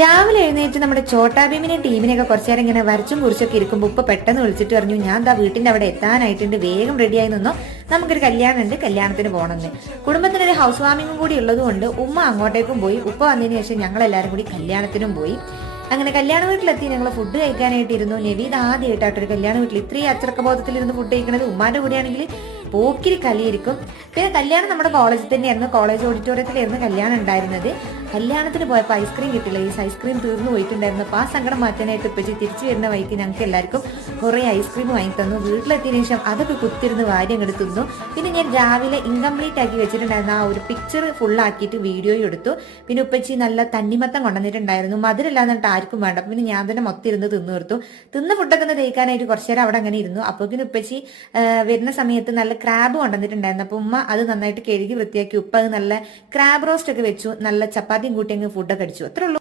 രാവിലെ എഴുന്നേറ്റ് നമ്മുടെ ചോട്ടാഭീമിനെ ടീമിനെയൊക്കെ കുറച്ചു നേരം ഇങ്ങനെ വരച്ചും കുറിച്ചൊക്കെ ഇരിക്കുമ്പോൾ ഉപ്പ പെട്ടെന്ന് വിളിച്ചിട്ട് പറഞ്ഞു, ഞാൻ ദാ വീട്ടിന്റെ അവിടെ എത്താനായിട്ടുണ്ട്, വേഗം റെഡിയായി നിന്നോ, നമുക്കൊരു കല്യാണം ഉണ്ട്, കല്യാണത്തിന് പോകണമെന്ന്. കുടുംബത്തിനൊരു ഹൗസ് വാമിങ്ങും കൂടി ഉള്ളതുകൊണ്ട് ഉമ്മ അങ്ങോട്ടേക്കും പോയി. ഉപ്പ വന്നതിന് ശേഷം ഞങ്ങൾ എല്ലാവരും കൂടി കല്യാണത്തിനും പോയി. അങ്ങനെ കല്യാണ വീട്ടിലെത്തി ഞങ്ങൾ ഫുഡ് കഴിക്കാനായിട്ടിരുന്നു. നവീദ് ആദ്യമായിട്ടായിട്ടൊരു കല്യാണ വീട്ടിൽ ഇത്രയും അച്ചടക്കബോധത്തിലിരുന്ന് ഫുഡ് കഴിക്കണത്. ഉമ്മാന്റെ കൂടെയാണെങ്കിൽ പോക്കിരി കളിയിരിക്കും. പിന്നെ കല്യാണം നമ്മുടെ കോളേജിൽ തന്നെയായിരുന്നു, കോളേജ് ഓഡിറ്റോറിയത്തിലായിരുന്നു കല്യാണം ഉണ്ടായിരുന്നത്. കല്യാണത്തിന് പോയപ്പോൾ ഐസ്ക്രീം കിട്ടില്ല, ഈ ഐസ്ക്രീം തീർന്നു പോയിട്ടുണ്ടായിരുന്നു. അപ്പോൾ ആ സങ്കടം മാറ്റാനായിട്ട് ഇപ്പച്ചി തിരിച്ചു വരുന്ന വഴിക്ക് ഞങ്ങൾക്ക് എല്ലാവർക്കും കുറേ ഐസ്ക്രീം വാങ്ങി തന്നു. വീട്ടിലെത്തിയതിനു ശേഷം അതൊക്കെ കുത്തിരുന്ന് വാരി അങ്ങോട്ട് തിന്നു. പിന്നെ ഞാൻ രാവിലെ ഇൻകംപ്ലീറ്റ് ആക്കി വെച്ചിട്ടുണ്ടായിരുന്ന ആ ഒരു പിക്ചർ ഫുള്ളാക്കിയിട്ട് വീഡിയോയും എടുത്തു. പിന്നെ ഉപ്പച്ചി നല്ല തണ്ണിമത്തം കൊണ്ടുവന്നിട്ടുണ്ടായിരുന്നു, മധുരമില്ലാന്നിട്ട് ആർക്കും വേണ്ട. പിന്നെ ഞാൻ തന്നെ മൊത്തം ഇരുന്ന് തിന്നു തീർത്തു. തിന്ന് ഫുഡൊക്കെ ഒന്ന് തേക്കാനായിട്ട് കുറച്ചു നേരം അവിടെ അങ്ങനെ ഇരുന്നു. അപ്പോഴേക്കും ഉപ്പച്ചി വരുന്ന സമയത്ത് നല്ല ക്രാബ് കൊണ്ടുവന്നിട്ടുണ്ടായിരുന്നു. അപ്പൊ ഉമ്മ അത് നന്നായിട്ട് കഴുകി വൃത്തിയാക്കി. ഉപ്പ അത് നല്ല ക്രാബ് റോസ്റ്റ് ഒക്കെ വെച്ചു, നല്ല ചപ്പാത്തിയും കൂട്ടി അങ്ങ് ഫുഡൊക്കെ അടിച്ചു. അത്രേ ഉള്ളൂ.